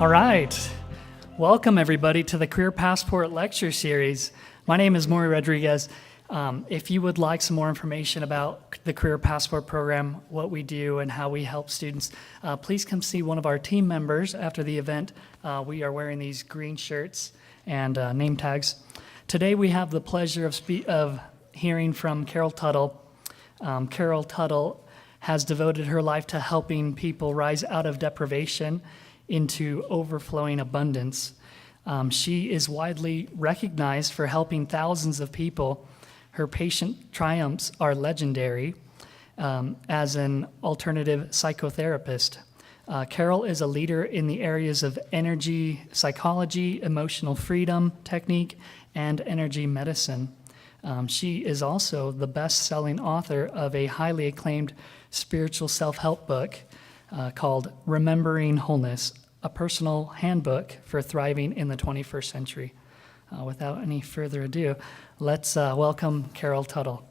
All right. Welcome, everybody, to the Career Passport Lecture Series. My name is Maury Rodriguez. If you would like some more information about the Career Passport program, what we do, and how we help students, please come see one of our team members after the event. We are wearing these green shirts and name tags. Today, we have the pleasure of hearing from Carol Tuttle. Carol Tuttle has devoted her life to helping people rise out of deprivation into overflowing abundance. She is widely recognized for helping thousands of people. Her patient triumphs are legendary as an alternative psychotherapist. Carol is a leader in the areas of energy psychology, emotional freedom technique, and energy medicine. She is also the best-selling author of a highly acclaimed spiritual self-help book called Remembering Wholeness, a personal handbook for thriving in the 21st century. Without any further ado, let's welcome Carol Tuttle.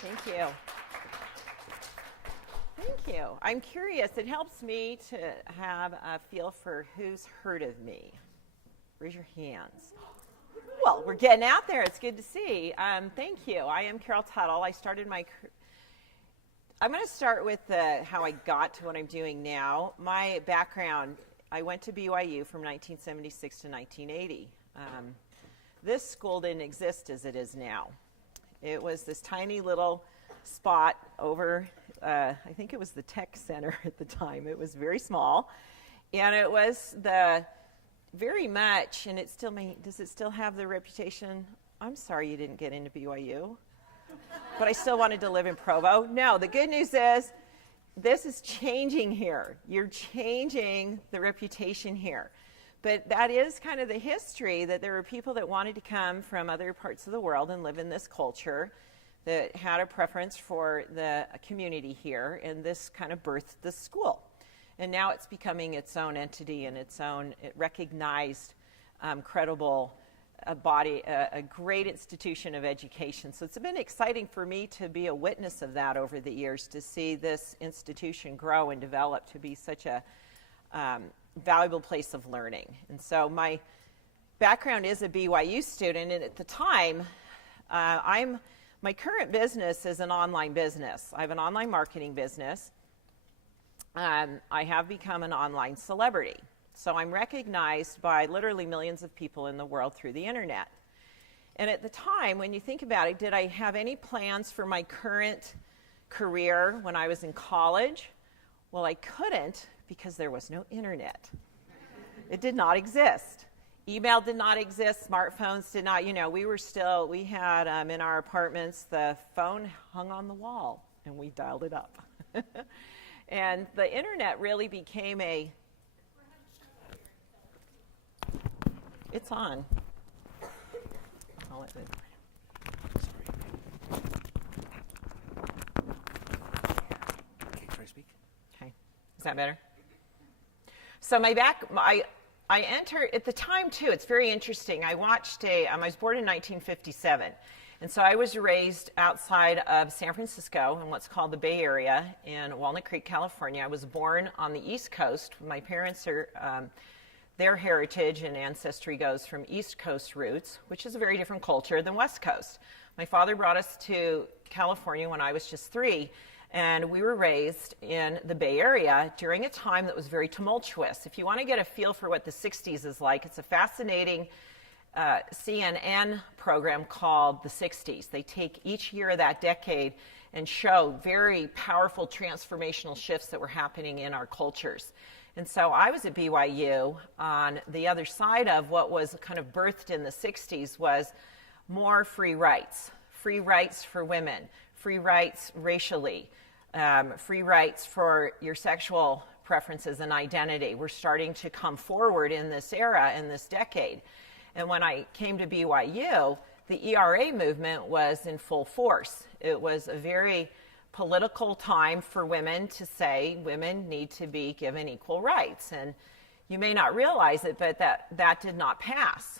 Thank you. Thank you. I'm curious. It helps me to have a feel for who's heard of me. Raise your hands. Well, we're getting out there. It's good to see. Thank you. I am Carol Tuttle. I started my I'm going to start with how I got to what I'm doing now. My background, I went to BYU from 1976 to 1980. This school didn't exist as it is now. It was this tiny little spot over, I think it was the tech center at the time. It was very small. And it was very much, and it still may, does it still have the reputation? I'm sorry you didn't get into BYU. But I still wanted to live in Provo. No, the good news is this is changing here. You're changing the reputation here. But that is kind of the history, that there were people that wanted to come from other parts of the world and live in this culture that had a preference for the community here, and this kind of birthed the school. And now it's becoming its own entity and its own recognized, credible body, a great institution of education. So it's been exciting for me to be a witness of that over the years, to see this institution grow and develop to be such a valuable place of learning. And so my background is a BYU student, and at the time, my current business is an online business. I have an online marketing business. I have become an online celebrity. So I'm recognized by literally millions of people in the world through the internet. And at the time, when you think about it, did I have any plans for my current career when I was in college? Well, I couldn't, because there was no internet. It did not exist. Email did not exist. Smartphones did not, we had in our apartments, the phone hung on the wall, and we dialed it up. And the internet really became it's on. I'll let it. Sorry. Okay, try to speak. Okay. Is that better? So I entered, at the time too, it's very interesting. I watched I was born in 1957. And so I was raised outside of San Francisco in what's called the Bay Area in Walnut Creek, California. I was born on the East Coast. My parents are, their heritage and ancestry goes from East Coast roots, which is a very different culture than West Coast. My father brought us to California when I was just 3, and we were raised in the Bay Area during a time that was very tumultuous. If you want to get a feel for what the 60s is like, it's a fascinating CNN program called The 60s. They take each year of that decade and show very powerful transformational shifts that were happening in our cultures. And so I was at BYU. On the other side of what was kind of birthed in the 60s was more free rights for women, free rights racially, free rights for your sexual preferences and identity. We're starting to come forward in this era, in this decade. And when I came to BYU, the ERA movement was in full force. It was a very political time for women to say women need to be given equal rights. And you may not realize it, but that did not pass.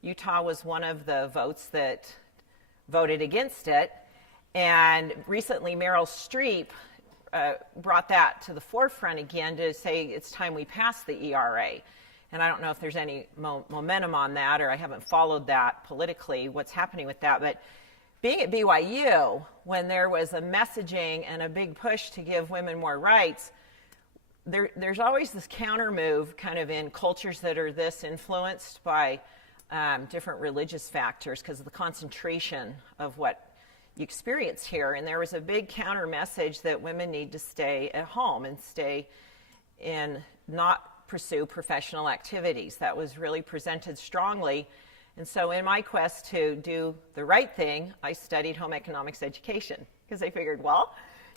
Utah was one of the votes that voted against it. And recently, Meryl Streep brought that to the forefront again to say it's time we pass the ERA. And I don't know if there's any momentum on that, or I haven't followed that politically, what's happening with that. But being at BYU, when there was a messaging and a big push to give women more rights, there's always this counter move kind of in cultures that are this influenced by different religious factors because of the concentration of what you experience here. And there was a big counter message that women need to stay at home and stay in, not pursue professional activities. That was really presented strongly. And so in my quest to do the right thing, I studied home economics education because I figured, well,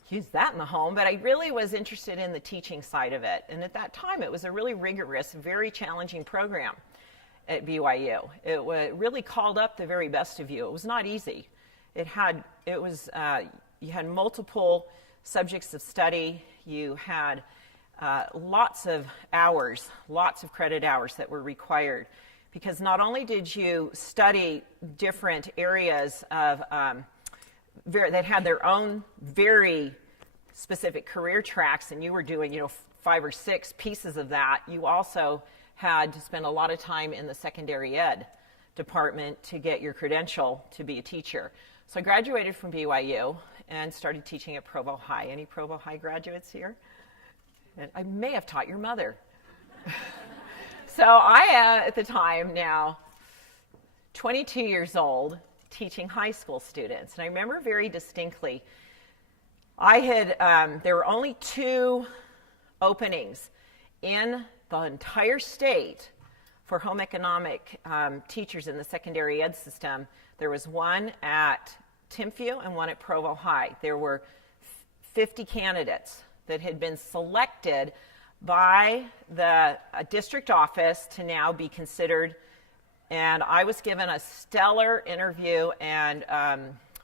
use that in the home. But I really was interested in the teaching side of it. And at that time, it was a really rigorous, very challenging program at BYU. It really called up the very best of you. It was not easy. You had multiple subjects of study. You had lots of hours, lots of credit hours that were required. Because not only did you study different areas of that had their own very specific career tracks, and you were doing 5 or 6 pieces of that, you also had to spend a lot of time in the secondary ed department to get your credential to be a teacher. So I graduated from BYU and started teaching at Provo High. Any Provo High graduates here? And I may have taught your mother. So I am, at the time now, 22 years old, teaching high school students. And I remember very distinctly, there were only 2 openings in the entire state for home economic teachers in the secondary ed system. There was one at Timpview and one at Provo High. There were 50 candidates that had been selected by the district office to now be considered. And I was given a stellar interview, and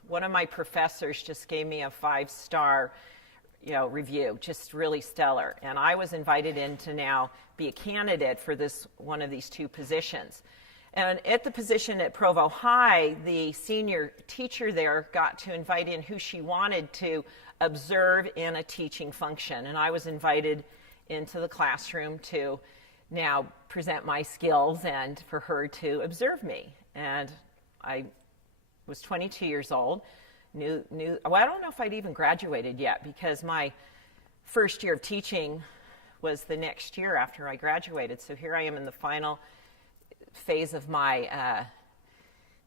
one of my professors just gave me a 5-star review, just really stellar. And I was invited in to now be a candidate for one of these 2 positions. And at the position at Provo High, the senior teacher there got to invite in who she wanted to observe in a teaching function. And I was invited into the classroom to now present my skills and for her to observe me. And I was 22 years old. Well, I don't know if I'd even graduated yet because my first year of teaching was the next year after I graduated. So here I am in the final phase of my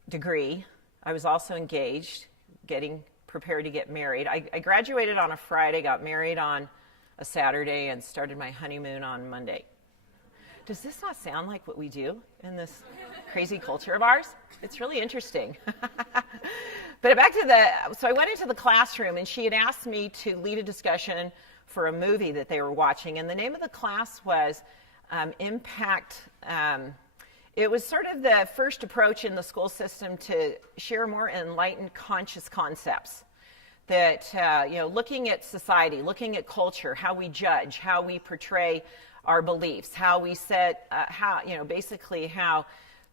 degree. I was also engaged, getting prepared to get married. I graduated on a Friday, got married on a Saturday, and started my honeymoon on Monday. Does this not sound like what we do in this crazy culture of ours? It's really interesting. But so I went into the classroom, and she had asked me to lead a discussion for a movie that they were watching, and the name of the class was Impact. It was sort of the first approach in the school system to share more enlightened, conscious concepts. That, looking at society, looking at culture, how we judge, how we portray our beliefs, how we set, basically how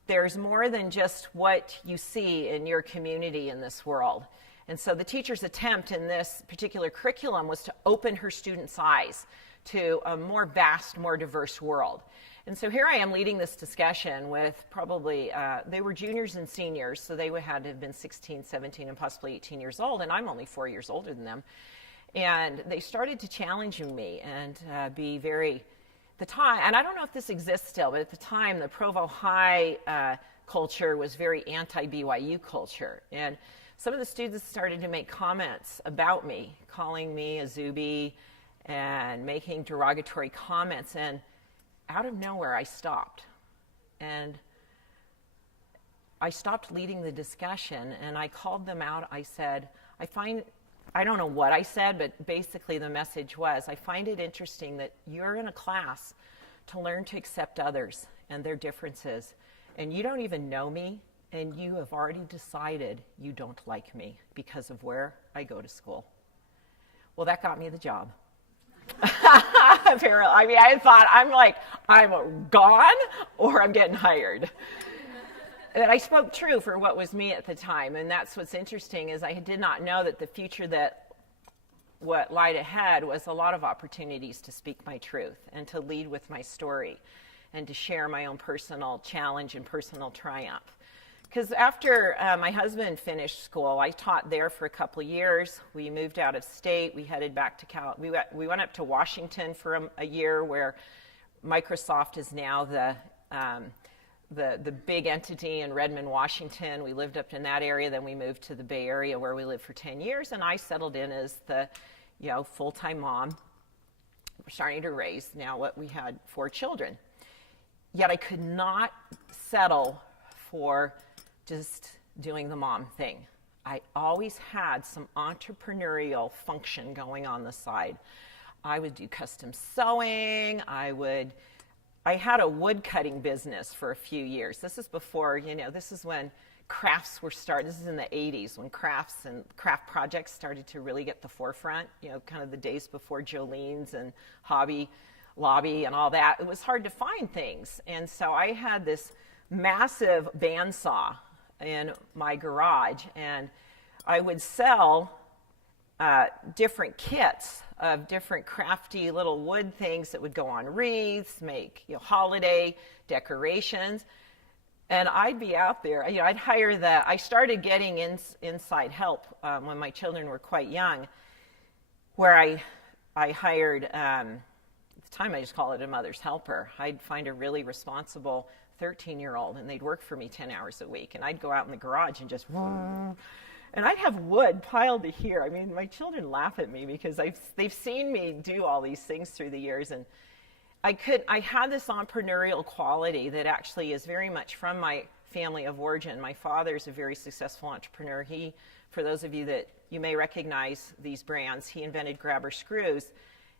there's more than just what you see in your community in this world. And so the teacher's attempt in this particular curriculum was to open her students' eyes to a more vast, more diverse world. And so here I am leading this discussion with probably, they were juniors and seniors, so they had to have been 16, 17, and possibly 18 years old, and I'm only 4 years older than them. And they started to challenge me and be very, the time, and I don't know if this exists still, but at the time, the Provo High culture was very anti-BYU culture. And some of the students started to make comments about me, calling me a Zuby and making derogatory comments. And out of nowhere, I stopped. And I stopped leading the discussion, and I called them out. I said, I don't know what I said, but basically the message was, I find it interesting that you're in a class to learn to accept others and their differences, and you don't even know me, and you have already decided you don't like me because of where I go to school. Well, that got me the job. Apparently, I thought, I'm gone or I'm getting hired. But I spoke true for what was me at the time, and that's what's interesting is I did not know that the future what lied ahead was a lot of opportunities to speak my truth and to lead with my story and to share my own personal challenge and personal triumph. Because after my husband finished school, I taught there for a couple of years. We moved out of state. We headed back to we went up to Washington for a year, where Microsoft is now the big entity in Redmond, Washington. We lived up in that area. Then we moved to the Bay Area, where we lived for 10 years, and I settled in as the full-time mom. We're starting to raise now what we had 4 children. Yet I could not settle for just doing the mom thing. I always had some entrepreneurial function going on the side. I would do custom sewing. I had a wood cutting business for a few years. This is before, this is when crafts were started. This is in the 80s when crafts and craft projects started to really get the forefront, kind of the days before Jolene's and Hobby Lobby and all that. It was hard to find things. And so I had this massive bandsaw in my garage, and I would sell different kits of different crafty little wood things that would go on wreaths, make holiday decorations. And I'd be out there, I'd hire I started getting inside help when my children were quite young, where I hired, at the time I just call it a mother's helper. I'd find a really responsible 13-year-old, and they'd work for me 10 hours a week. And I'd go out in the garage and just, and I'd have wood piled to here. I mean, my children laugh at me because they've seen me do all these things through the years, and I had this entrepreneurial quality that actually is very much from my family of origin. My father's a very successful entrepreneur. For those of you that you may recognize these brands, he invented grabber screws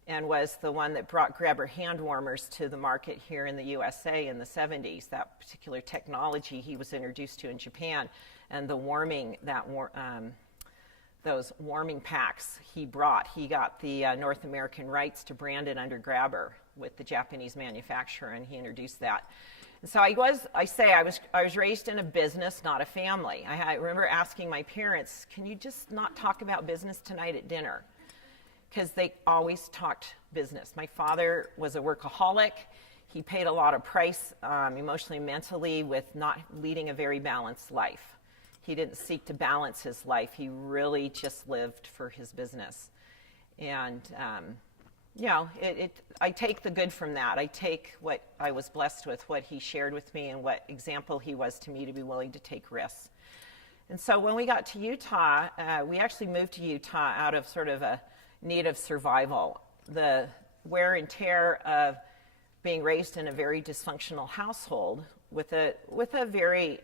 and was the one that brought grabber hand warmers to the market here in the USA in the 70s. That particular technology he was introduced to in Japan, and the warming, those warming packs he brought. He got the North American rights to brand it under grabber with the Japanese manufacturer, and he introduced that. And so I was raised in a business, not a family. I remember asking my parents, can you just not talk about business tonight at dinner? Because they always talked business. My father was a workaholic. He paid a lot of price emotionally and mentally with not leading a very balanced life. He didn't seek to balance his life. He really just lived for his business. And I take the good from that. I take what I was blessed with, what he shared with me, and what example he was to me to be willing to take risks. And so when we got to Utah, we actually moved to Utah out of sort of a need of survival. The wear and tear of being raised in a very dysfunctional household with a very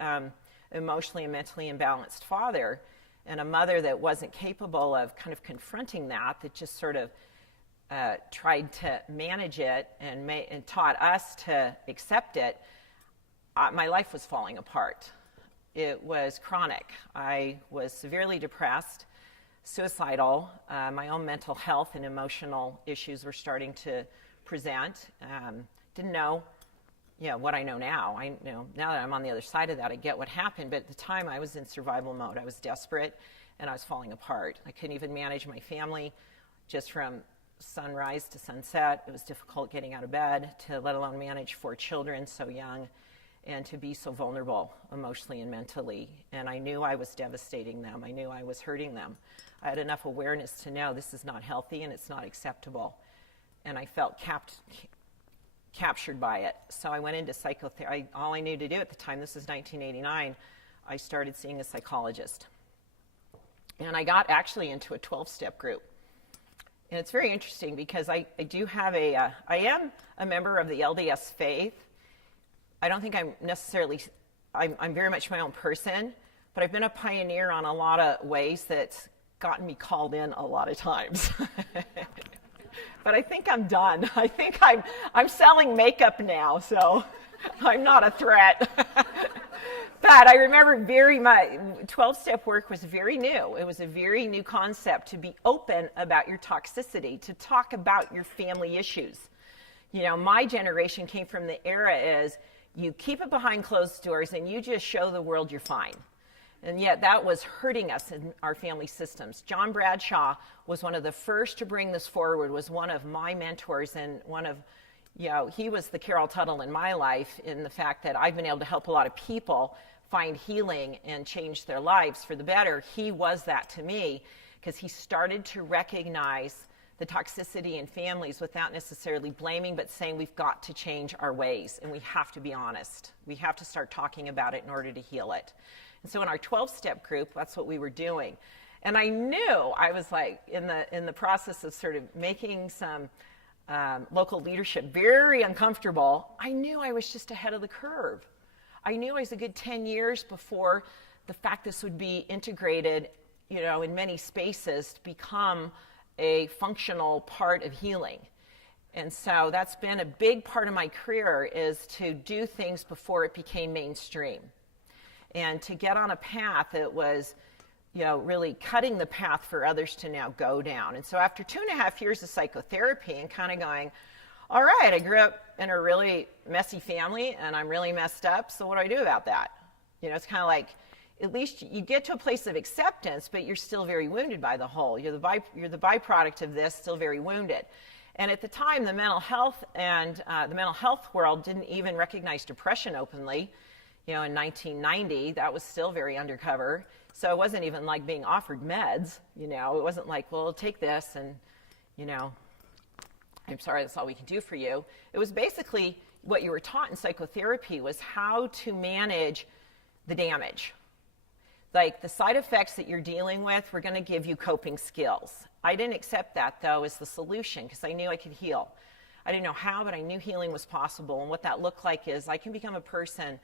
emotionally and mentally imbalanced father, and a mother that wasn't capable of kind of confronting that just sort of tried to manage it and taught us to accept it. My life was falling apart. It was chronic. I was severely depressed, suicidal. My own mental health and emotional issues were starting to present. Didn't know, what I know now. Now that I'm on the other side of that, I get what happened. But at the time, I was in survival mode. I was desperate, and I was falling apart. I couldn't even manage my family, just from sunrise to sunset. It was difficult getting out of bed, to let alone manage 4 children so young, and to be so vulnerable emotionally and mentally. And I knew I was devastating them. I knew I was hurting them. I had enough awareness to know this is not healthy and it's not acceptable. And I felt captured by it. So I went into psychotherapy. All I knew to do at the time, this is 1989, I started seeing a psychologist. And I got actually into a 12-step group. And it's very interesting because I do have I am a member of the LDS faith. I don't think I'm very much my own person, but I've been a pioneer on a lot of ways that's gotten me called in a lot of times. But I think I'm done. I think I'm selling makeup now, so I'm not a threat. But I remember 12-step work was very new. It was a very new concept to be open about your toxicity, to talk about your family issues. My generation came from the era as you keep it behind closed doors and you just show the world you're fine. And yet that was hurting us in our family systems. John Bradshaw was one of the first to bring this forward, was one of my mentors, and he was the Carol Tuttle in my life, in the fact that I've been able to help a lot of people find healing and change their lives for the better. He was that to me, because he started to recognize the toxicity in families without necessarily blaming, but saying we've got to change our ways and we have to be honest. We have to start talking about it in order to heal it. And so in our 12-step group, that's what we were doing. And I knew I was like in the process of sort of making some local leadership very uncomfortable. I knew I was just ahead of the curve. I knew I was a good 10 years before the fact this would be integrated, in many spaces to become a functional part of healing. And so that's been a big part of my career, is to do things before it became mainstream. And to get on a path that was, really cutting the path for others to now go down. And so after 2.5 years of psychotherapy and kind of going, all right, I grew up in a really messy family and I'm really messed up, so what do I do about that? It's kind of like, at least you get to a place of acceptance, but you're still very wounded by the whole. You're the byproduct of this, still very wounded. And at the time, the mental health world didn't even recognize depression openly. In 1990, that was still very undercover. So it wasn't even like being offered meds. It wasn't like, well, take this and, I'm sorry, that's all we can do for you. It was basically what you were taught in psychotherapy was how to manage the damage. Like the side effects that you're dealing with, we're going to give you coping skills. I didn't accept that, though, as the solution, because I knew I could heal. I didn't know how, but I knew healing was possible. And what that looked like is I can become a person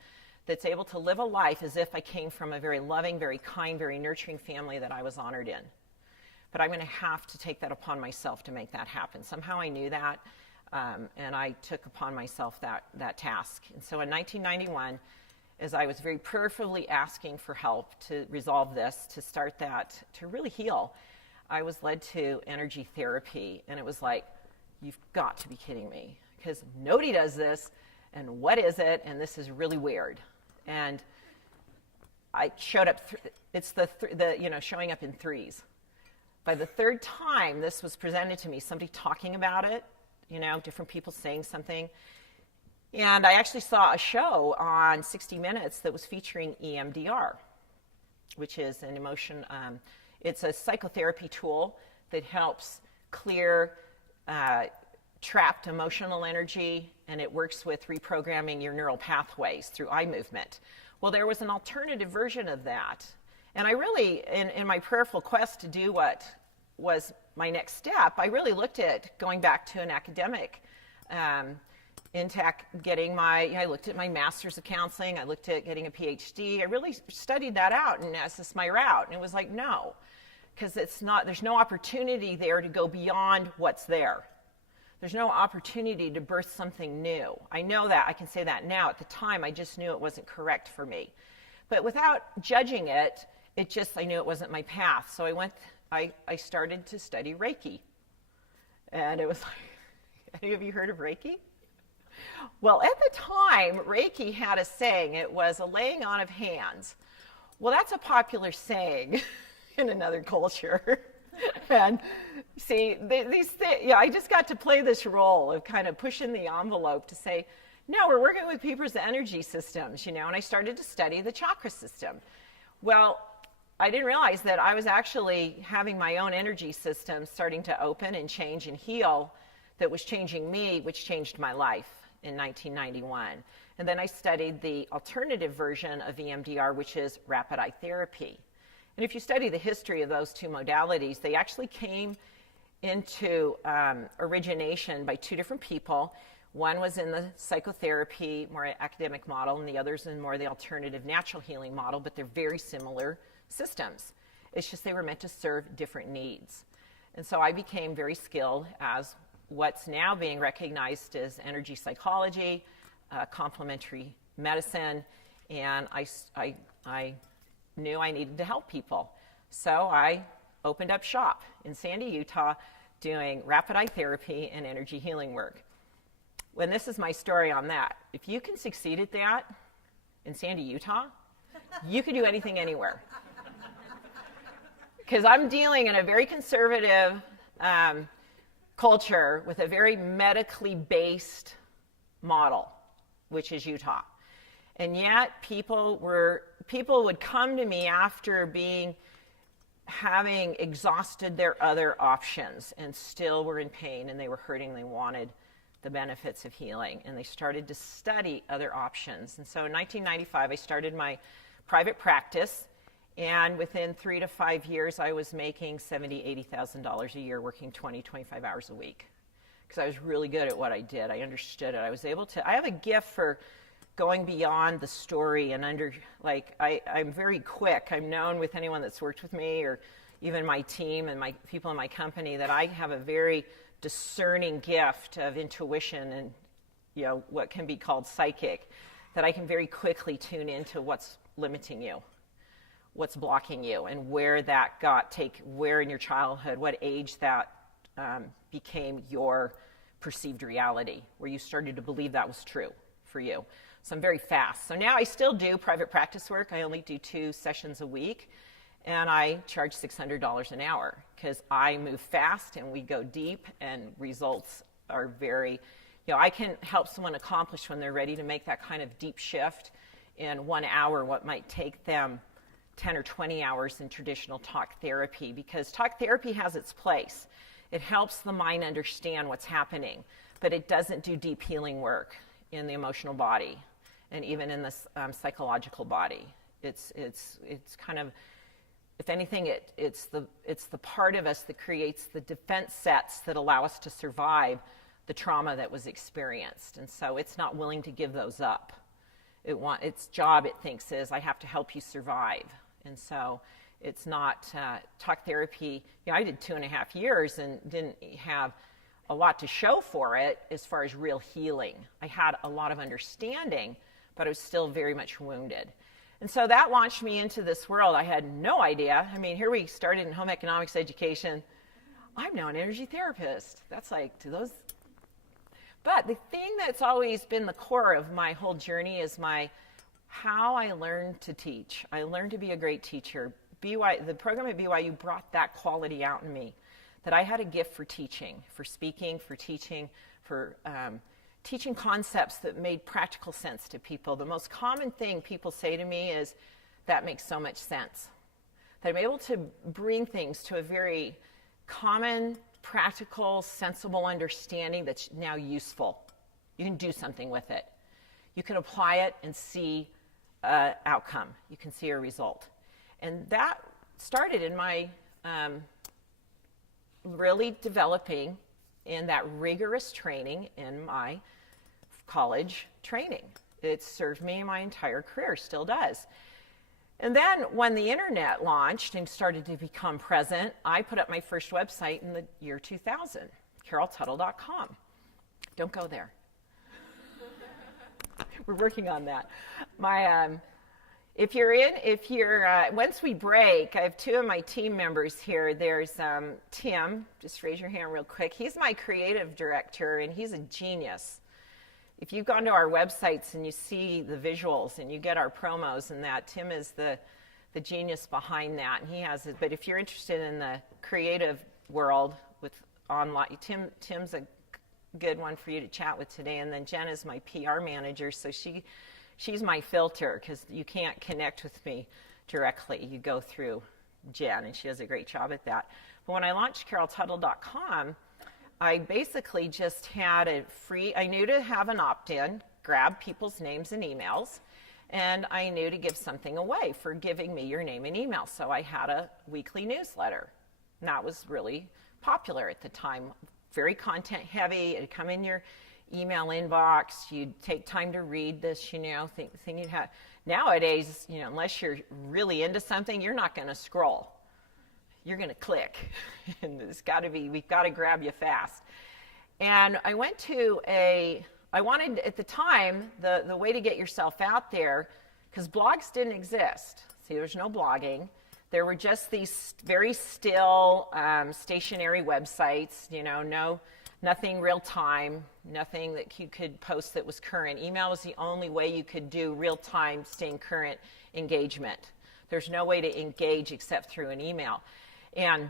that's able to live a life as if I came from a very loving, very kind, very nurturing family that I was honored in. But I'm going to have to take that upon myself to make that happen. Somehow I knew that, and I took upon myself that task. And so in 1991, as I was very prayerfully asking for help to resolve this, to start that, to really heal, I was led to energy therapy. And it was like, you've got to be kidding me, because nobody does this, and what is it? And this is really weird. And I showed up, it's showing up in threes. By the third time this was presented to me, somebody talking about it, different people saying something. And I actually saw a show on 60 Minutes that was featuring EMDR, which is an it's a psychotherapy tool that helps clear trapped emotional energy, and it works with reprogramming your neural pathways through eye movement. Well, there was an alternative version of that. And I really, in my prayerful quest to do what was my next step, I really looked at going back to an academic I looked at my master's of counseling, I looked at getting a PhD, I really studied that out, and that's just my route. And it was like, no, because there's no opportunity there to go beyond what's there. There's no opportunity to birth something new. I know that, I can say that now. At the time, I just knew it wasn't correct for me. But without judging it, I knew it wasn't my path. So I started to study Reiki. And it was like, any of you heard of Reiki? Well, at the time, Reiki had a saying. It was a laying on of hands. Well, that's a popular saying in another culture. And see, I just got to play this role of kind of pushing the envelope to say, no, we're working with people's energy systems, and I started to study the chakra system. Well, I didn't realize that I was actually having my own energy system starting to open and change and heal that was changing me, which changed my life in 1991. And then I studied the alternative version of EMDR, which is rapid eye therapy. And if you study the history of those two modalities, they actually came into origination by two different people. One was in the psychotherapy, more academic model, and the other's in more the alternative natural healing model, but they're very similar systems. It's just they were meant to serve different needs. And so I became very skilled as what's now being recognized as energy psychology, complementary medicine, and I knew I needed to help people. So I opened up shop in Sandy, Utah, doing rapid eye therapy and energy healing work. when this is my story on that. If you can succeed at that in Sandy, Utah, you can do anything anywhere. Because I'm dealing in a very conservative culture with a very medically based model, which is Utah. And yet people would come to me after having exhausted their other options and still were in pain and they were hurting. They wanted the benefits of healing, and they started to study other options. And so in 1995, I started my private practice, and within 3 to 5 years, I was making $70,000, $80,000 a year, working 20, 25 hours a week, because I was really good at what I did. I understood it. I have a gift for going beyond the story and I'm very quick. I'm known with anyone that's worked with me or even my team and my people in my company that I have a very discerning gift of intuition and, what can be called psychic, that I can very quickly tune into what's limiting you, what's blocking you, and where where in your childhood, what age that became your perceived reality, where you started to believe that was true for you. So I'm very fast. So now I still do private practice work. I only do 2 sessions a week, and I charge $600 an hour because I move fast and we go deep, and results are very, I can help someone accomplish when they're ready to make that kind of deep shift in 1 hour what might take them 10 or 20 hours in traditional talk therapy, because talk therapy has its place. It helps the mind understand what's happening, but it doesn't do deep healing work in the emotional body and even in the psychological body. It's kind of, if anything, it's the part of us that creates the defense sets that allow us to survive the trauma that was experienced. And so it's not willing to give those up. Its job, it thinks, is I have to help you survive. And so it's not talk therapy. I did 2.5 years and didn't have a lot to show for it as far as real healing. I had a lot of understanding, but I was still very much wounded. And so that launched me into this world. I had no idea. Here we started in home economics education. I'm now an energy therapist. That's like, But the thing that's always been the core of my whole journey is how I learned to teach. I learned to be a great teacher. The program at BYU brought that quality out in me, that I had a gift for teaching, for speaking, for teaching, for teaching concepts that made practical sense to people. The most common thing people say to me is, that makes so much sense. That I'm able to bring things to a very common, practical, sensible understanding that's now useful. You can do something with it. You can apply it and see an outcome. You can see a result. And that started in my really developing in that rigorous training in my college training. It served me my entire career, still does. And then when the internet launched and started to become present, I put up my first website in the year 2000, caroltuttle.com. Don't go there. We're working on that. Once we break, I have 2 of my team members here. There's Tim, just raise your hand real quick. He's my creative director, and he's a genius. If you've gone to our websites and you see the visuals and you get our promos and that, Tim is the genius behind that, and he has it. But if you're interested in the creative world with online, Tim's a good one for you to chat with today. And then Jen is my PR manager, so she's my filter, because you can't connect with me directly. You go through Jen, and she does a great job at that. But when I launched caroltuttle.com, I basically just had I knew to have an opt-in, grab people's names and emails, and I knew to give something away for giving me your name and email. So I had a weekly newsletter, and that was really popular at the time. Very content heavy. It'd come in your email inbox. You'd take time to read this, thing you'd have. Nowadays, unless you're really into something, you're not going to scroll. You're going to click. And we've got to grab you fast. And I wanted, at the time, the way to get yourself out there, because blogs didn't exist. See, there's no blogging. There were just these very still stationary websites, Nothing real time, nothing that you could post that was current. Email was the only way you could do real time, staying current engagement. There's no way to engage except through an email. And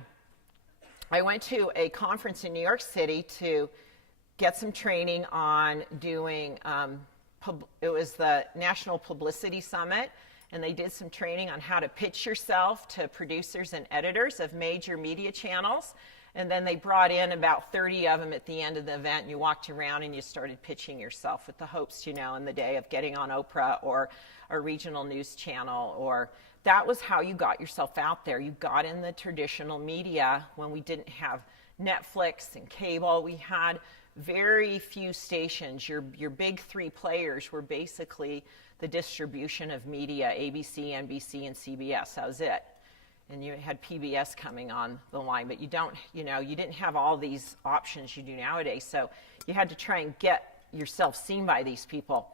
I went to a conference in New York City to get some training on doing, it was the National Publicity Summit, and they did some training on how to pitch yourself to producers and editors of major media channels. And then they brought in about 30 of them at the end of the event, and you walked around and you started pitching yourself with the hopes, in the day of getting on Oprah or a regional news channel. Or that was how you got yourself out there. You got in the traditional media when we didn't have Netflix and cable. We had very few stations. Your big three players were basically the distribution of media: ABC, NBC, and CBS. That was it. And you had PBS coming on the line, but you didn't have all these options you do nowadays. So you had to try and get yourself seen by these people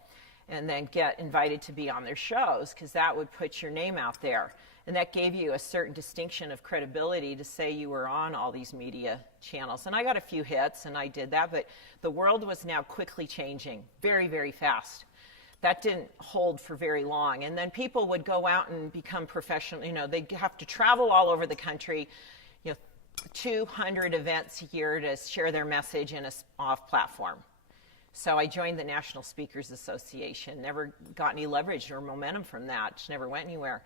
and then get invited to be on their shows, because that would put your name out there. And that gave you a certain distinction of credibility to say you were on all these media channels. And I got a few hits, and I did that, but the world was now quickly changing, very, very fast. That didn't hold for very long. And then people would go out and become professional. They'd have to travel all over the country, 200 events a year to share their message in a off platform. So I joined the National Speakers Association. Never got any leverage or momentum from that. Just never went anywhere.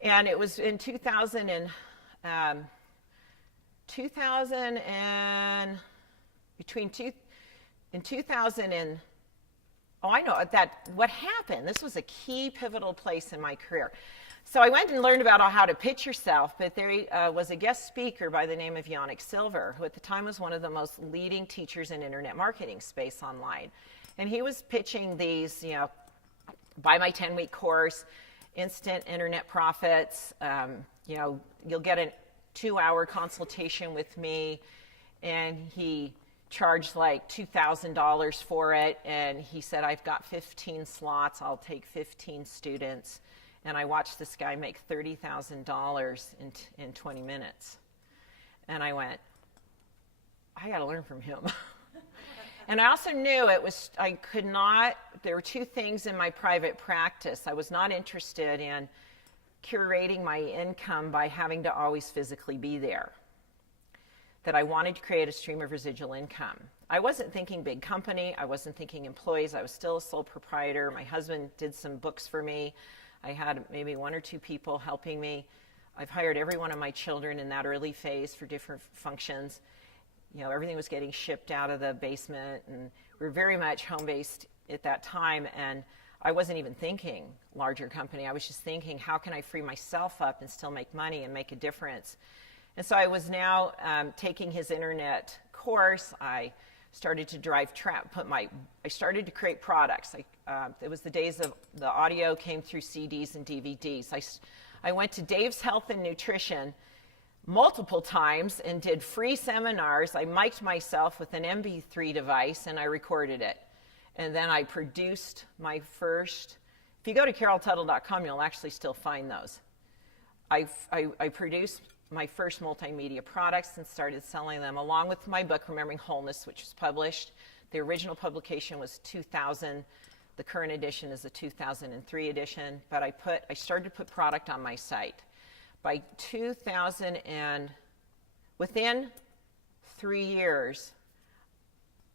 And it was in 2000 and what happened. This was a key pivotal place in my career. So I went and learned about how to pitch yourself, but there was a guest speaker by the name of Yannick Silver, who at the time was one of the most leading teachers in internet marketing space online. And he was pitching these, buy my 10-week course, instant internet profits, you'll get a 2-hour consultation with me, and he charged like $2,000 for it, and he said, I've got 15 slots, I'll take 15 students. And I watched this guy make $30,000 in 20 minutes. And I went, I got to learn from him. And I also knew there were two things in my private practice. I was not interested in curating my income by having to always physically be there. That I wanted to create a stream of residual income. I wasn't thinking big company. I wasn't thinking employees. I was still a sole proprietor. My husband did some books for me. I had maybe 1 or 2 people helping me. I've hired every one of my children in that early phase for different functions. Everything was getting shipped out of the basement, and we were very much home-based at that time, and I wasn't even thinking larger company. I was just thinking, how can I free myself up and still make money and make a difference? And so I was now taking his internet course. I started to I started to create products. It was the days of the audio came through CDs and DVDs. I went to Dave's Health and Nutrition multiple times and did free seminars. I mic'd myself with an MP3 device and I recorded it. And then I produced my first, if you go to caroltuttle.com, you'll actually still find those. I produced my first multimedia products and started selling them along with my book, Remembering Wholeness, which was published. The original publication was 2000. The current edition is a 2003 edition, but I started to put product on my site. By 2000 and within 3 years,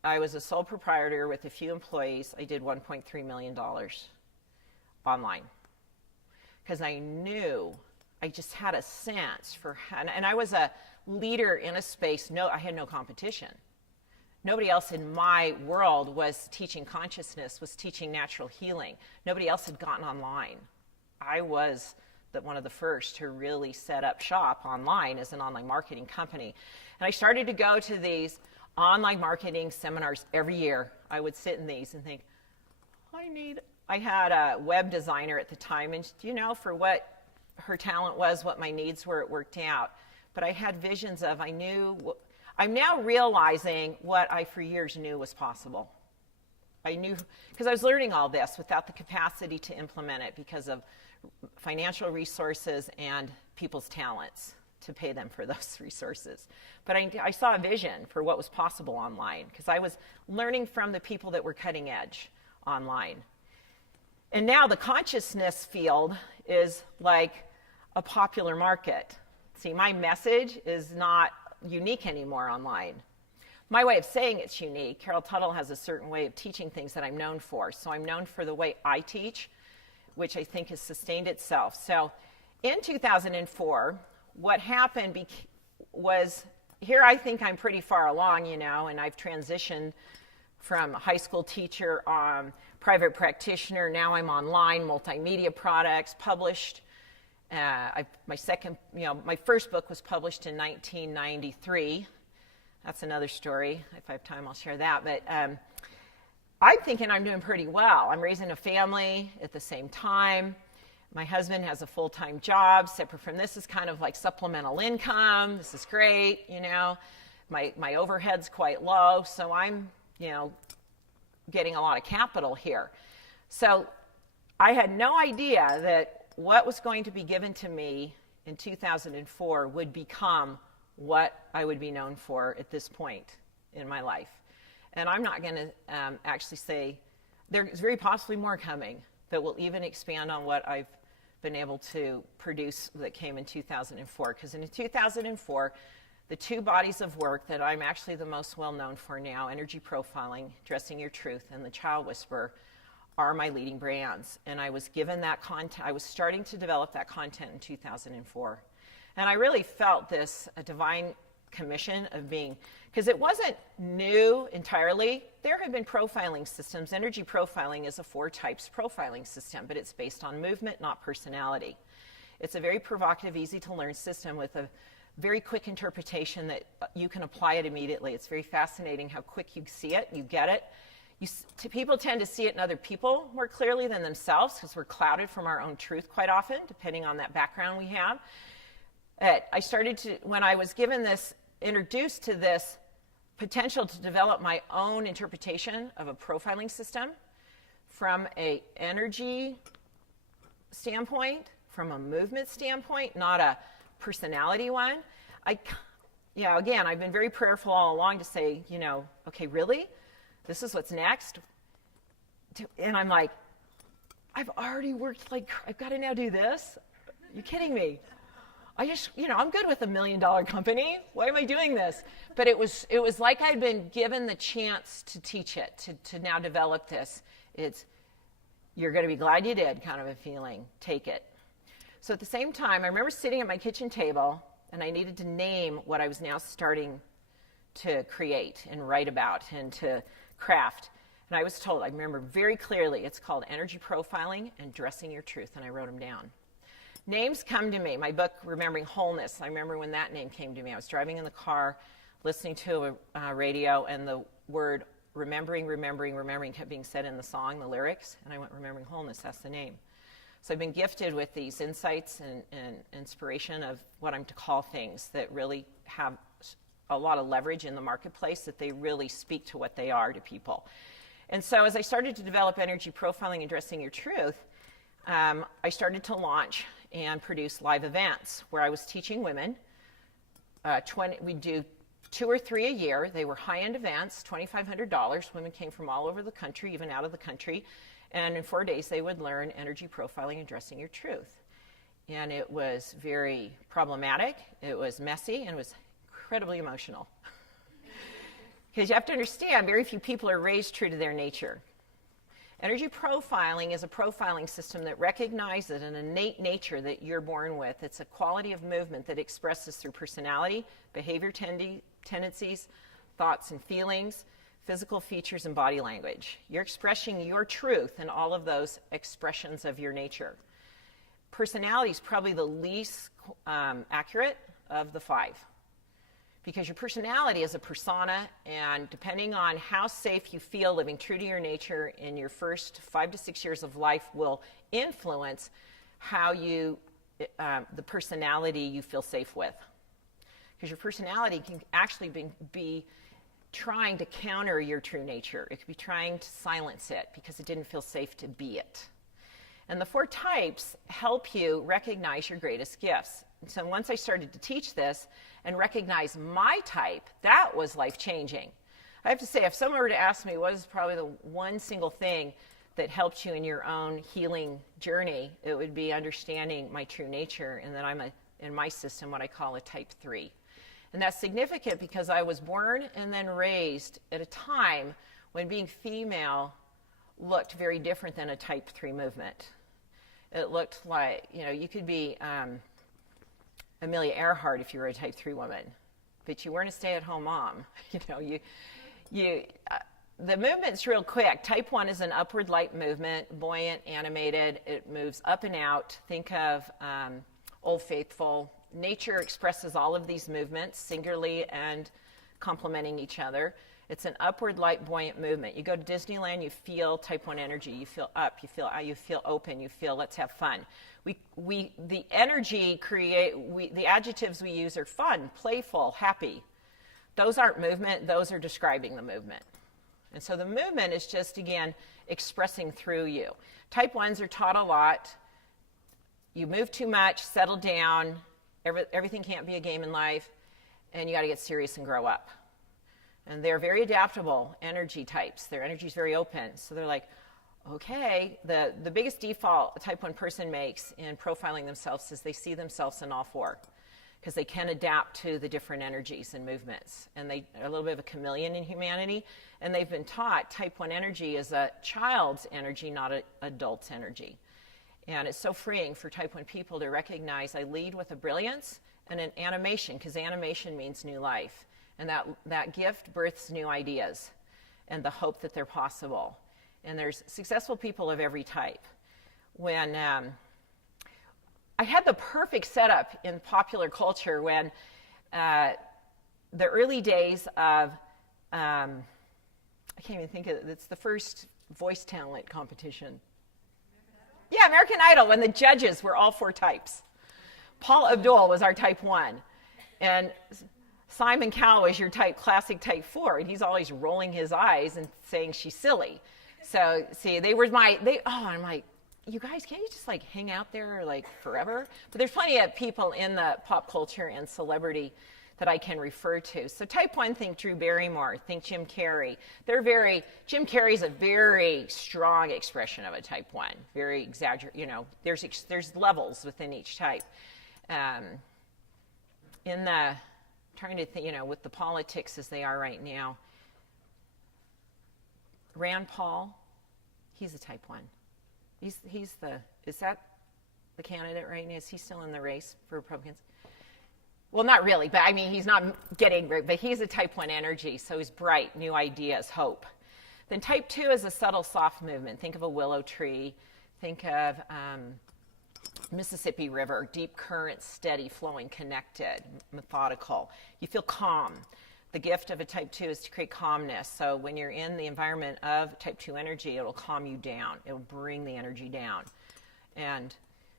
I was a sole proprietor with a few employees. I did $1.3 million online because I knew, I just had a sense for, and I was a leader in a space, I had no competition. Nobody else in my world was teaching consciousness, was teaching natural healing. Nobody else had gotten online. I was one of the first to really set up shop online as an online marketing company. And I started to go to these online marketing seminars every year. I would sit in these and think, I had a web designer at the time, and for what her talent was, what my needs were, it worked out. But I had visions of, I'm now realizing what I for years knew was possible. I knew, because I was learning all this without the capacity to implement it because of financial resources and people's talents to pay them for those resources. But I saw a vision for what was possible online because I was learning from the people that were cutting edge online. And now the consciousness field is like a popular market. See, my message is not unique anymore online. My way of saying it's unique, Carol Tuttle has a certain way of teaching things that I'm known for. So I'm known for the way I teach, which I think has sustained itself. So in 2004, what happened was, here I think I'm pretty far along, and I've transitioned from a high school teacher, private practitioner, now I'm online, multimedia products, published. My first book was published in 1993. That's another story. If I have time, I'll share that. But I'm thinking I'm doing pretty well. I'm raising a family at the same time. My husband has a full-time job. Separate from this is kind of like supplemental income. This is great, My overhead's quite low, so I'm, getting a lot of capital here. So I had no idea that what was going to be given to me in 2004 would become what I would be known for at this point in my life. And I'm not going to actually say, there's very possibly more coming that will even expand on what I've been able to produce that came in 2004. Because in 2004, the two bodies of work that I'm actually the most well known for now, energy profiling, Dressing Your Truth, and the Child Whisperer, are my leading brands. And I was given that content, I was starting to develop that content in 2004. And I really felt this a divine commission of being, because it wasn't new entirely. There had been profiling systems. Energy profiling is a 4 types profiling system, but it's based on movement, not personality. It's a very provocative, easy to learn system with a very quick interpretation that you can apply it immediately. It's very fascinating how quick you see it, you get it. People tend to see it in other people more clearly than themselves because we're clouded from our own truth quite often, depending on that background we have. When I was introduced to this potential to develop my own interpretation of a profiling system from an energy standpoint, from a movement standpoint, not a personality one. Again, I've been very prayerful all along to say, okay, really? This is what's next? And I'm like, I've already worked, I've got to now do this? Are you kidding me? I'm good with $1 million company. Why am I doing this? But it was like I'd been given the chance to teach it, to now develop this. You're going to be glad you did kind of a feeling. Take it. So at the same time, I remember sitting at my kitchen table, and I needed to name what I was now starting to create and write about and to craft. And I was told, I remember very clearly, it's called Energy Profiling and Dressing Your Truth, and I wrote them down. Names come to me. My book, Remembering Wholeness, I remember when that name came to me. I was driving in the car, listening to a radio, and the word remembering, remembering, remembering kept being said in the song, the lyrics, and I went, Remembering Wholeness, that's the name. So I've been gifted with these insights and inspiration of what I'm to call things that really have a lot of leverage in the marketplace, that they really speak to what they are to people. And so as I started to develop energy profiling and Dressing Your Truth, I started to launch and produce live events where I was teaching women. We'd do 2 or 3 a year. They were high-end events, $2,500. Women came from all over the country, even out of the country. And in 4 days, they would learn energy profiling and Dressing Your Truth. And it was very problematic. It was messy, and it was incredibly emotional. Because you have to understand, very few people are raised true to their nature. Energy profiling is a profiling system that recognizes an innate nature that you're born with. It's a quality of movement that expresses through personality, behavior tendencies, thoughts and feelings, physical features, and body language. You're expressing your truth in all of those expressions of your nature. Personality is probably the least accurate of the 5. Because your personality is a persona, and depending on how safe you feel living true to your nature in your first 5 to 6 years of life will influence how the personality you feel safe with. Because your personality can actually be trying to counter your true nature. It could be trying to silence it because it didn't feel safe to be it. And the 4 types help you recognize your greatest gifts. so once I started to teach this and recognize my type, that was life-changing. I have to say, if someone were to ask me what is probably the one single thing that helped you in your own healing journey, it would be understanding my true nature, and that I'm in my system what I call a type 3. And that's significant because I was born and then raised at a time when being female looked very different than a type 3 movement. It looked like, you could be Amelia Earhart if you were a type 3 woman, but you weren't a stay-at-home mom. The movement's real quick. Type 1 is an upward light movement, buoyant, animated. It moves up and out. Think of Old Faithful. Nature expresses all of these movements singularly and complementing each other. It's an upward light, buoyant movement. You go to Disneyland, you feel type 1 energy. You feel up, you feel open, you feel let's have fun. The energy the adjectives we use are fun, playful, happy. Those aren't movement, those are describing the movement. And so the movement is just, again, expressing through you. Type 1s are taught a lot. You move too much, settle down, everything can't be a game in life, and you got to get serious and grow up. And they're very adaptable energy types. Their energy is very open. So they're like, okay, the biggest default a type 1 person makes in profiling themselves is they see themselves in all four, because they can adapt to the different energies and movements. And they are a little bit of a chameleon in humanity. And they've been taught type 1 energy is a child's energy, not an adult's energy. And it's so freeing for type 1 people to recognize I lead with a brilliance and an animation, because animation means new life. And that gift births new ideas and the hope that they're possible. And there's successful people of every type. When I had the perfect setup in popular culture when the early days of, I can't even think of it, it's the first voice talent competition. Yeah, American Idol, when the judges were all four types. Paul Abdul was our type 1. And Simon Cowell is your classic type 4. And he's always rolling his eyes and saying she's silly. So, see, I'm like, you guys, can't you just hang out there forever? But there's plenty of people in the pop culture and celebrity that I can refer to. So type 1, think Drew Barrymore, think Jim Carrey. Jim Carrey's a very strong expression of a type 1, very exaggerated, there's levels within each type. Trying to think, with the politics as they are right now, Rand Paul, he's a type 1. Is that the candidate right now? Is he still in the race for Republicans? Well, not really, but he's not getting great, but he's a type 1 energy, so he's bright, new ideas, hope. Then type 2 is a subtle, soft movement. Think of a willow tree. Think of Mississippi River, deep current, steady, flowing, connected, methodical. You feel calm. The gift of a type 2 is to create calmness. So when you're in the environment of type 2 energy, it will calm you down. It will bring the energy down. And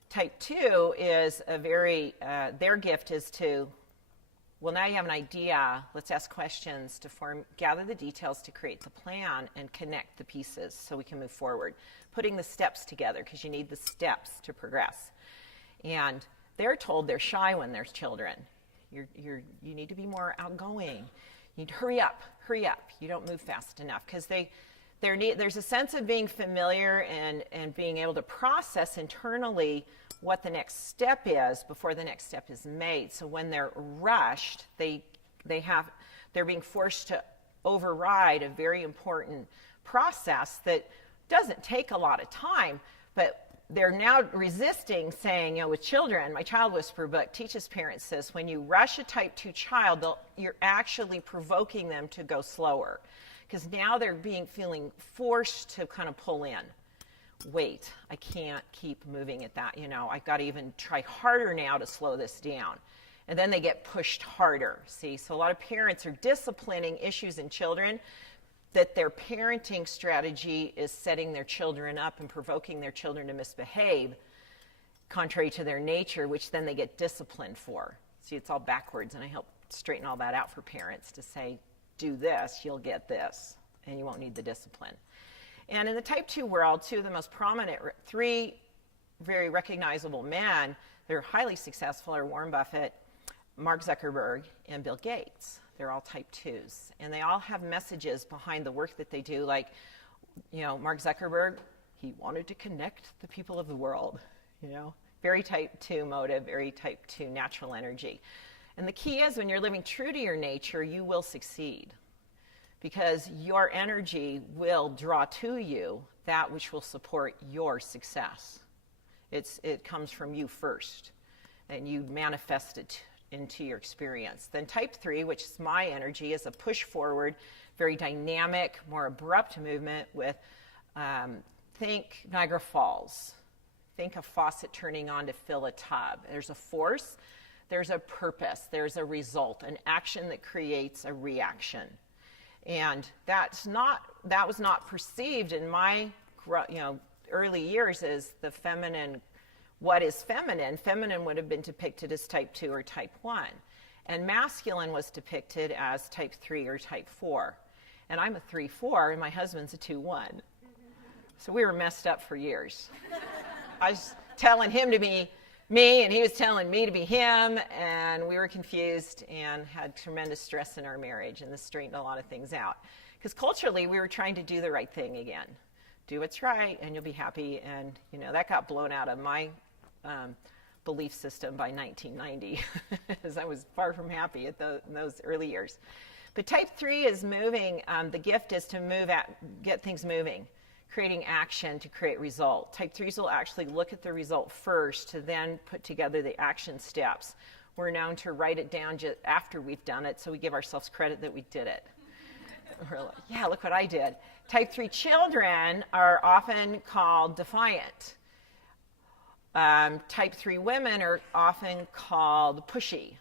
type 2 is their gift is to, now you have an idea, let's ask questions to gather the details to create the plan and connect the pieces so we can move forward. Putting the steps together, because you need the steps to progress. And they're told they're shy when there's children. You need to be more outgoing. You need to hurry up. You don't move fast enough, because there's a sense of being familiar and being able to process internally what the next step is before the next step is made. So when they're rushed, they're being forced to override a very important process that doesn't take a lot of time, but they're now resisting, saying, with children, my Child Whisperer book teaches parents this: when you rush a type 2 child, you're actually provoking them to go slower, because now they're feeling forced to kind of pull in. Wait, I can't keep moving at that. I've got to even try harder now to slow this down. And then they get pushed harder. See, so a lot of parents are disciplining issues in children that their parenting strategy is setting their children up and provoking their children to misbehave contrary to their nature, which then they get disciplined for. See, it's all backwards, and I help straighten all that out for parents to say, do this, you'll get this, and you won't need the discipline. And in the type 2 world, two of the most prominent, three very recognizable men that are highly successful are Warren Buffett, Mark Zuckerberg, and Bill Gates. They're all type 2s. And they all have messages behind the work that they do. Like, Mark Zuckerberg, he wanted to connect the people of the world, Very type 2 motive, very type 2 natural energy. And the key is when you're living true to your nature, you will succeed. Because your energy will draw to you that which will support your success. It comes from you first, and you manifest it into your experience. Then type 3, which is my energy, is a push forward, very dynamic, more abrupt movement with, think Niagara Falls. Think a faucet turning on to fill a tub. There's a force, there's a purpose, there's a result, an action that creates a reaction. And that was not perceived in my early years as the feminine. What is feminine? Feminine would have been depicted as type 2 or type 1. And masculine was depicted as type 3 or type 4. And I'm a 3-4, and my husband's a 2-1. So we were messed up for years. I was telling him to be me, and he was telling me to be him, and we were confused and had tremendous stress in our marriage, and this straightened a lot of things out. Because culturally, we were trying to do the right thing again. Do what's right, and you'll be happy. And, that got blown out of my belief system by 1990, as I was far from happy at in those early years. But type 3 is moving. The gift is to get things moving, creating action to create result. Type 3s will actually look at the result first to then put together the action steps. We're known to write it down just after we've done it, so we give ourselves credit that we did it. We're like, yeah, look what I did. Type 3 children are often called defiant. Type 3 women are often called pushy.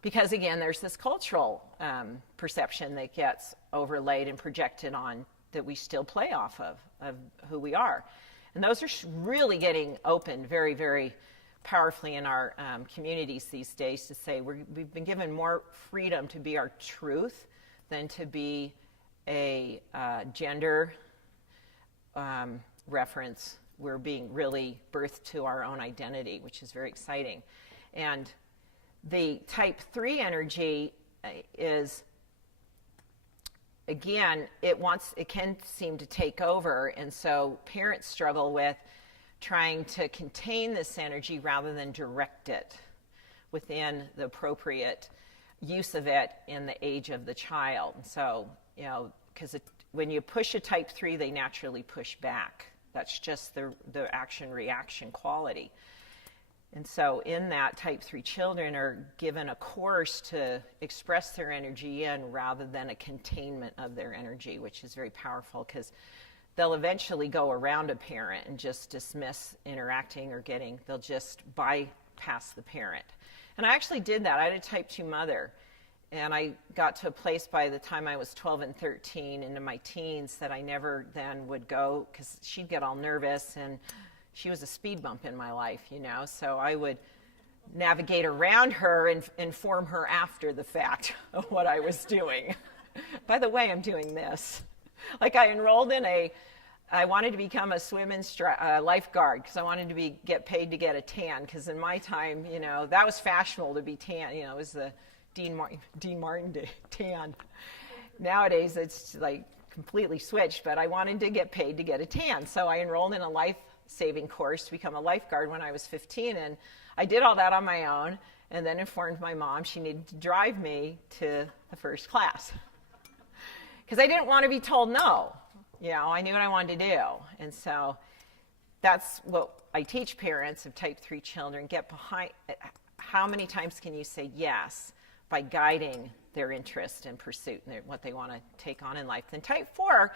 Because, again, there's this cultural perception that gets overlaid and projected on that we still play off of who we are. And those are really getting opened very, very powerfully in our communities these days to say we've been given more freedom to be our truth than to be a gender reference. We're being really birthed to our own identity, which is very exciting. And the type 3 energy is, again, it can seem to take over, and so parents struggle with trying to contain this energy rather than direct it within the appropriate use of it in the age of the child. So, because when you push a type 3, they naturally push back. That's just the action-reaction quality. And so in that, type 3 children are given a course to express their energy in rather than a containment of their energy, which is very powerful because they'll eventually go around a parent and just dismiss interacting or they'll just bypass the parent. And I actually did that. I had a type 2 mother, and I got to a place by the time I was 12 and 13 into my teens that I never then would go because she'd get all nervous, and she was a speed bump in my life, so I would navigate around her and inform her after the fact of what I was doing. By the way, I'm doing this. Like I enrolled I wanted to become a swim lifeguard because I wanted to get paid to get a tan, because in my time, that was fashionable to be tan. It was the Dean Martin day tan. Nowadays, it's like completely switched, but I wanted to get paid to get a tan. So I enrolled in a life-saving course to become a lifeguard when I was 15, and I did all that on my own and then informed my mom she needed to drive me to the first class because I didn't want to be told no. I knew what I wanted to do. And so that's what I teach parents of type 3 children. Get behind. How many times can you say yes by guiding their interest and pursuit and what they want to take on in life? Then type 4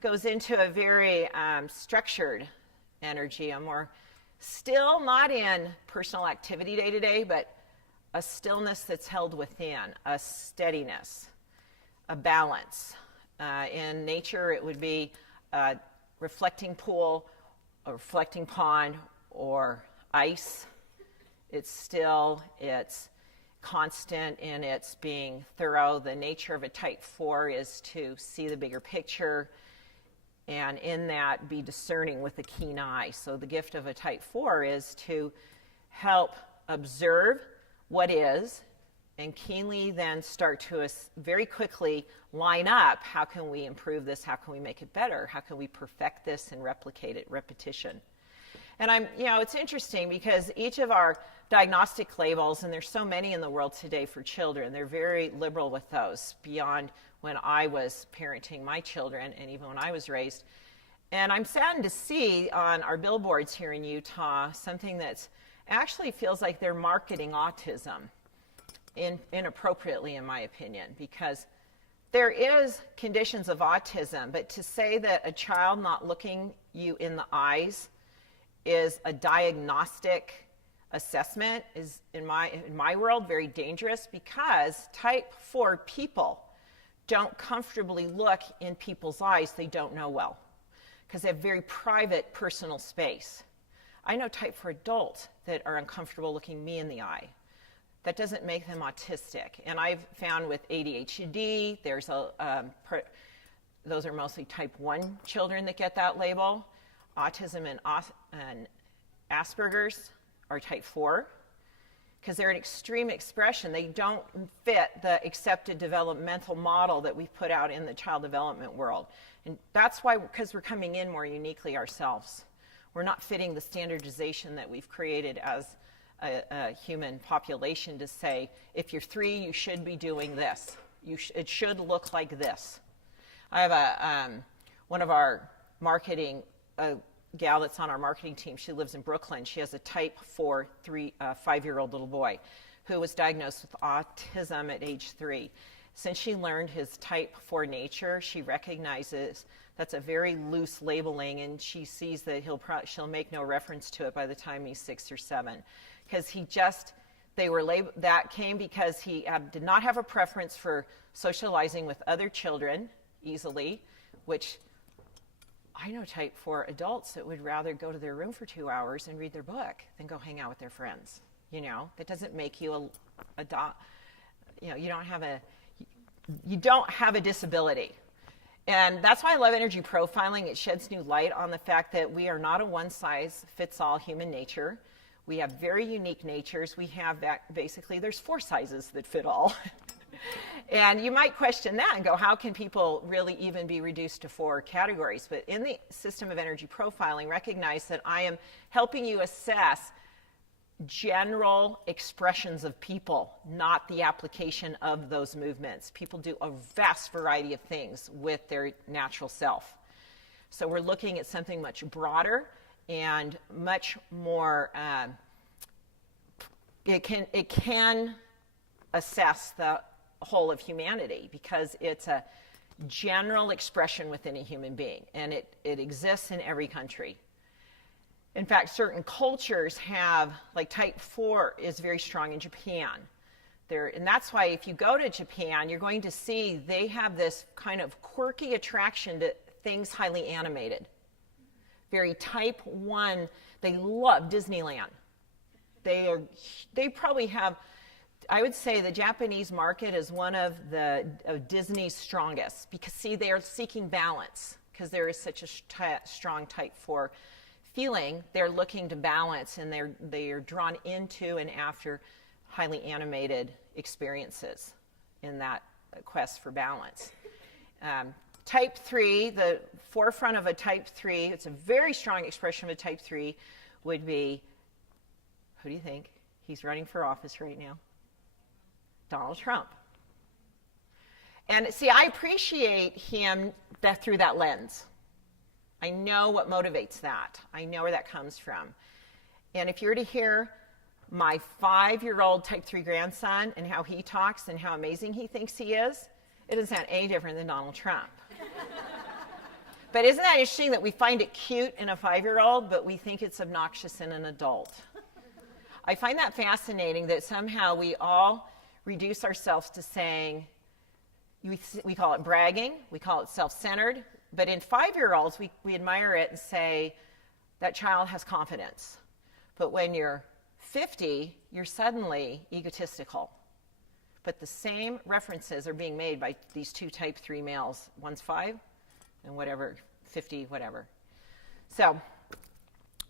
goes into a very structured energy, a more still, not in personal activity day to day, but a stillness that's held within, a steadiness, a balance. In nature, it would be a reflecting pool, a reflecting pond, or ice. It's still, it's constant in its being thorough. The nature of a type 4 is to see the bigger picture, and in that be discerning with a keen eye. So the gift of a type 4 is to help observe what is, and keenly then start to very quickly line up, how can we improve this, how can we make it better, how can we perfect this and replicate it, repetition. And it's interesting because each of our diagnostic labels, and there's so many in the world today for children, they're very liberal with those beyond when I was parenting my children and even when I was raised. And I'm saddened to see on our billboards here in Utah something that's actually feels like they're marketing autism inappropriately, in my opinion, because there is conditions of autism, but to say that a child not looking you in the eyes is a diagnostic assessment is, in my world, very dangerous, because type 4 people don't comfortably look in people's eyes they don't know well, because they have very private personal space. I know type 4 adults that are uncomfortable looking me in the eye. That doesn't make them autistic. And I've found with ADHD, those are mostly type 1 children that get that label. Autism and Asperger's are type 4 because they're an extreme expression. They don't fit the accepted developmental model that we've put out in the child development world. And that's why, because we're coming in more uniquely ourselves. We're not fitting the standardization that we've created as a human population to say, if you're 3, you should be doing this. It should look like this. I have one of our marketing, a gal that's on our marketing team. She lives in Brooklyn. She has a type 4 5-year-old little boy who was diagnosed with autism at age 3. Since she learned his type 4 nature, she recognizes that's a very loose labeling, and she sees that she'll make no reference to it by the time he's 6 or 7. Because that came because he did not have a preference for socializing with other children easily, which I know type 4 adults that would rather go to their room for 2 hours and read their book than go hang out with their friends. That doesn't make you you don't have a disability. And that's why I love energy profiling. It sheds new light on the fact that we are not a one-size-fits-all human nature. We have very unique natures. We have basically, there's 4 sizes that fit all. And you might question that and go, how can people really even be reduced to 4 categories? But in the system of energy profiling, recognize that I am helping you assess general expressions of people, not the application of those movements. People do a vast variety of things with their natural self. So we're looking at something much broader and much more, it can assess the whole of humanity because it's a general expression within a human being, and it exists in every country. In fact, certain cultures have, like type 4 is very strong in Japan. And that's why if you go to Japan, you're going to see they have this kind of quirky attraction to things highly animated. Very type 1, they love Disneyland. They probably have, I would say the Japanese market is one of Disney's strongest because, see, they are seeking balance because there is such a strong type 4 feeling. They're looking to balance, and they are drawn into and after highly animated experiences in that quest for balance. Type 3, the forefront of a type 3, it's a very strong expression of a type 3, would be, who do you think? He's running for office right now. Donald Trump. And see, I appreciate him through that lens. I know what motivates that. I know where that comes from. And if you were to hear my 5-year-old type 3 grandson and how he talks and how amazing he thinks he is, it doesn't sound any different than Donald Trump. But isn't that interesting that we find it cute in a 5-year-old, but we think it's obnoxious in an adult? I find that fascinating that somehow we all reduce ourselves to saying, we call it bragging, we call it self-centered, but in 5-year-olds, we admire it and say, that child has confidence. But when you're 50, you're suddenly egotistical. But the same references are being made by these 2 type 3 males. One's 5 and whatever, 50, whatever. So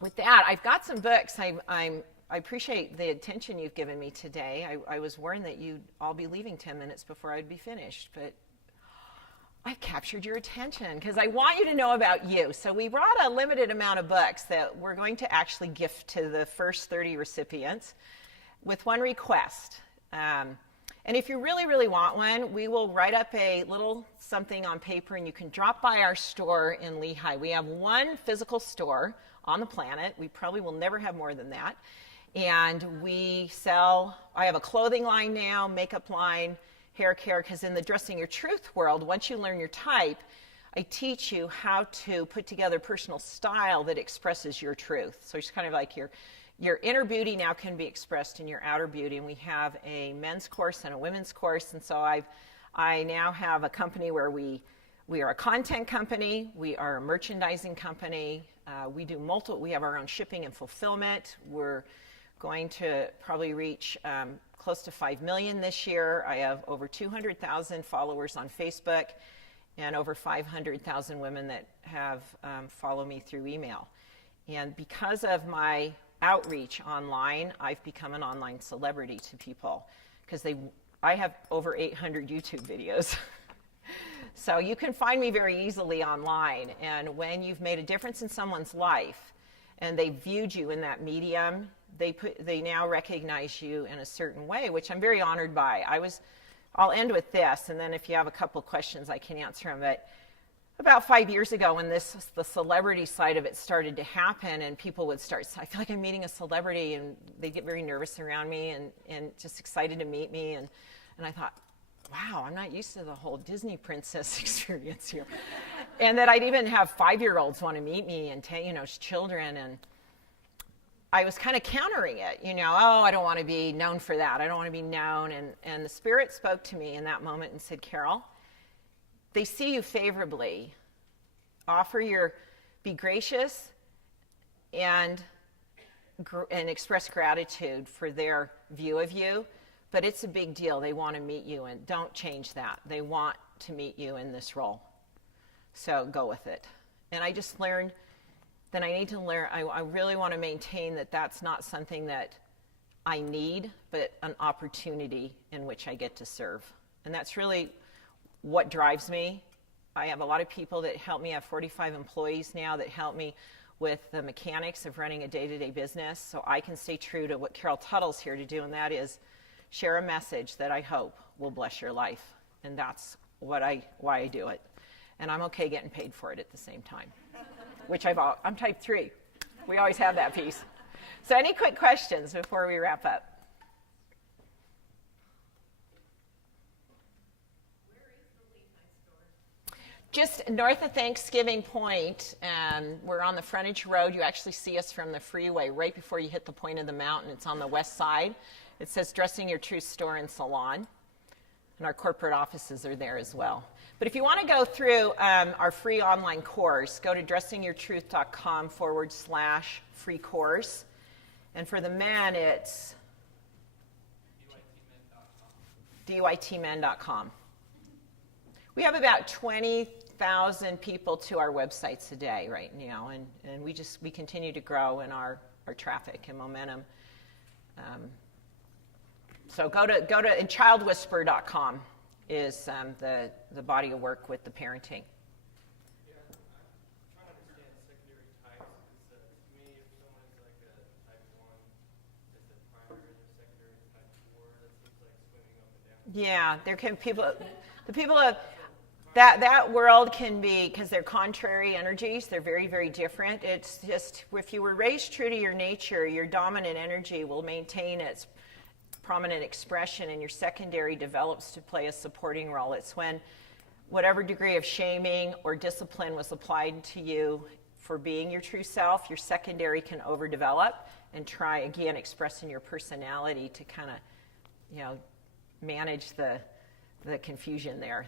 with that, I've got some books I'm I appreciate the attention you've given me today. I was warned that you'd all be leaving 10 minutes before I'd be finished, but I've captured your attention because I want you to know about you. So we brought a limited amount of books that we're going to actually gift to the first 30 recipients with one request. And if you really, really want one, we will write up a little something on paper and you can drop by our store in Lehigh. We have one physical store on the planet. We probably will never have more than that. And I have a clothing line now, makeup line, hair care, because in the Dressing Your Truth world, once you learn your type, I teach you how to put together personal style that expresses your truth. So it's kind of like your inner beauty now can be expressed in your outer beauty, and we have a men's course and a women's course, and so I now have a company where we are a content company, we are a merchandising company, we have our own shipping and fulfillment. We're going to probably reach close to 5 million this year. I have over 200,000 followers on Facebook and over 500,000 women that have follow me through email. And because of my outreach online, I've become an online celebrity to people because I have over 800 YouTube videos. So you can find me very easily online, and when you've made a difference in someone's life and they viewed you in that medium, they now recognize you in a certain way, which I'm very honored by. I'll end with this, and then if you have a couple questions I can answer them. But about 5 years ago, when the celebrity side of it started to happen, and people would start, I feel like I'm meeting a celebrity, and they get very nervous around me and just excited to meet me, and I thought, wow, I'm not used to the whole Disney princess experience here. And that I'd even have 5-year-olds want to meet me and children, and I was kind of countering it, I don't want to be known for that. I don't want to be known. And the Spirit spoke to me in that moment and said, Carol, they see you favorably. Be gracious and express gratitude for their view of you. But it's a big deal. They want to meet you, and don't change that. They want to meet you in this role. So go with it. And I just learned that I need to learn. I really want to maintain that that's not something that I need, but an opportunity in which I get to serve. And that's really what drives me. I have a lot of people that help me. I have 45 employees now that help me with the mechanics of running a day-to-day business, so I can stay true to what Carol Tuttle's here to do, and that is share a message that I hope will bless your life. And that's why I do it. And I'm okay getting paid for it at the same time, which I'm type 3. We always have that piece. So any quick questions before we wrap up? Where is the Lehigh store? Just north of Thanksgiving Point. We're on the frontage road. You actually see us from the freeway right before you hit the point of the mountain. It's on the west side. It says Dressing Your Truth Store and Salon, and our corporate offices are there as well. But if you want to go through our free online course, go to dressingyourtruth.com/free course. And for the men, it's dytmen.com. We have about 20,000 people to our websites today right now, and we continue to grow in our traffic and momentum. So go to and childwhisper.com is the body of work with the parenting. Yeah, I'm trying to understand secondary types. Because to me, if someone is like a type 1, that's a primary, and secondary type 4, that seems like swimming up and down. Yeah, there can the people of that world can be, because they're contrary energies. They're very, very different. It's just if you were raised true to your nature, your dominant energy will maintain its prominent expression, and your secondary develops to play a supporting role. It's when whatever degree of shaming or discipline was applied to you for being your true self, your secondary can overdevelop and try again expressing your personality to kind of manage the confusion there.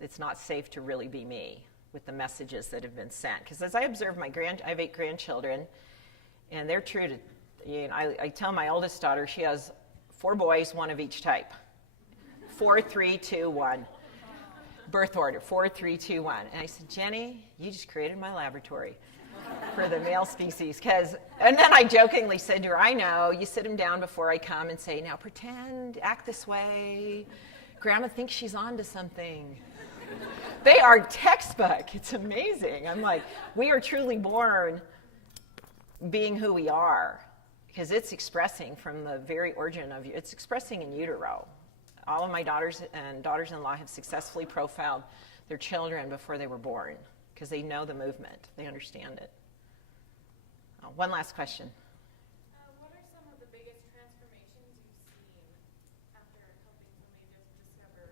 It's not safe to really be me with the messages that have been sent. Because as I observe I have 8 grandchildren, and they're true to, I tell my oldest daughter she has 4 boys, 1 of each type. 4, 3, 2, 1. Birth order, 4, 3, 2, 1. And I said, Jenny, you just created my laboratory. for the male species. And then I jokingly said to her, I know, you sit him down before I come and say, now pretend, act this way. Grandma thinks she's on to something. They are textbook. It's amazing. I'm like, we are truly born being who we are, because it's expressing from the very origin of you. It's expressing in utero. All of my daughters and daughters-in-law have successfully profiled their children before they were born, because they know the movement. They understand it. One last question. What are some of the biggest transformations you've seen after helping somebody just discover?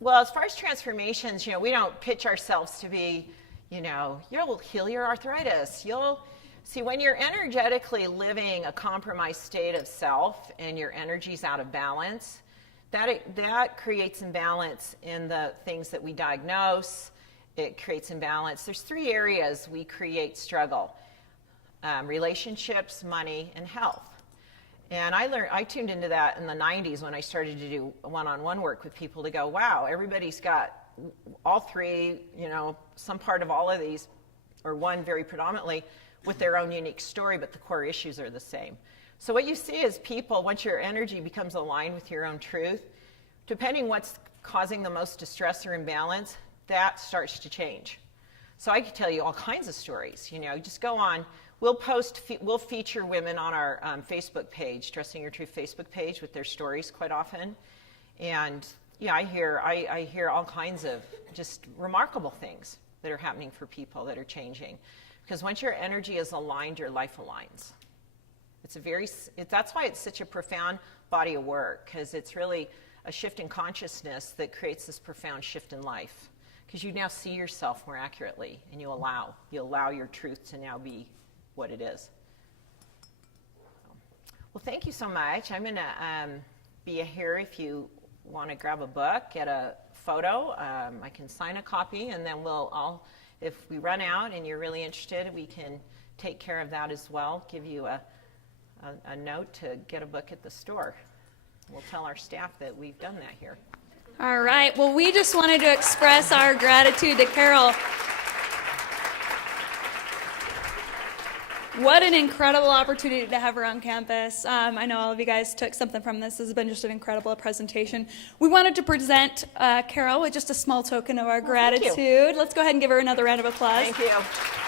Well, as far as transformations, we don't pitch ourselves to be, you'll heal your arthritis. See, when you're energetically living a compromised state of self and your energy's out of balance, that creates imbalance in the things that we diagnose. It creates imbalance. There's 3 areas we create struggle: relationships, money, and health. And I tuned into that in the 90s when I started to do one-on-one work with people to go, wow, everybody's got all 3, some part of all of these, or one very predominantly, with their own unique story, but the core issues are the same. So what you see is people, once your energy becomes aligned with your own truth, depending what's causing the most distress or imbalance, that starts to change. So I could tell you all kinds of stories. Just go on. We'll feature women on our Facebook page, Dressing Your Truth Facebook page, with their stories quite often. And I hear all kinds of just remarkable things that are happening for people that are changing. Because once your energy is aligned, your life aligns. That's why it's such a profound body of work, because it's really a shift in consciousness that creates this profound shift in life. Because you now see yourself more accurately, and you allow your truth to now be what it is. Well, thank you so much. I'm going to be here if you want to grab a book, get a photo. I can sign a copy, and then if we run out and you're really interested, we can take care of that as well. Give you a note to get a book at the store. We'll tell our staff that we've done that here. All right. Well, we just wanted to express our gratitude to Carol. What an incredible opportunity to have her on campus. I know all of you guys took something from this. This has been just an incredible presentation. We wanted to present Carol with just a small token of our gratitude. Thank you. Let's go ahead and give her another round of applause. Thank you.